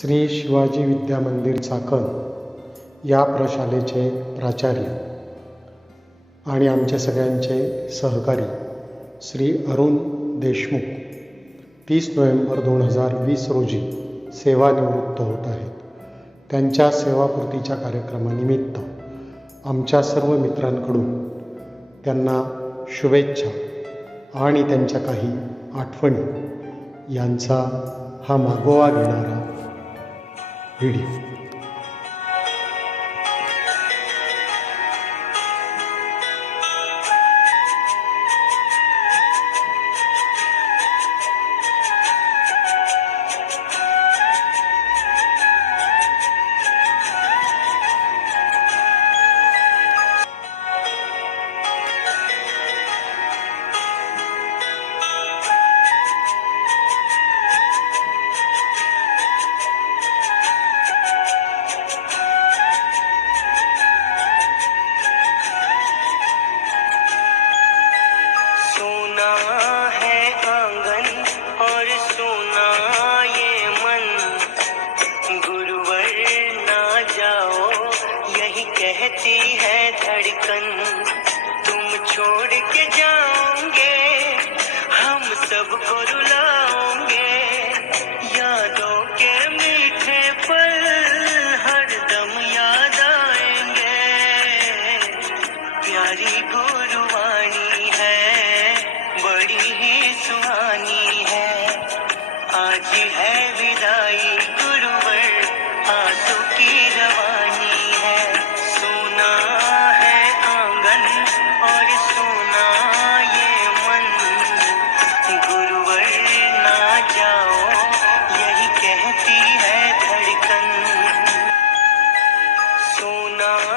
श्री शिवाजी विद्या मंदिर चाकण या प्रशालेचे प्राचार्य आणि आमच्या सगळ्यांचे सहकारी श्री अरुण देशमुख. तीस नोव्हेंबर दोन हजार वीस रोजी सेवानिवृत्त होत आहेत. त्यांच्या सेवापूर्तीच्या कार्यक्रमानिमित्त आमच्या सर्व मित्रांकडून त्यांना शुभेच्छा आणि त्यांच्या काही आठवणी यांचा हा मागोवा घेणारा 绿的。है विदाई गुरुवर, आँसू की रवानी है। सुना है आँगन और सुना ये मन। गुरुवर ना जाओ, यही कहती है धड़कन। सुना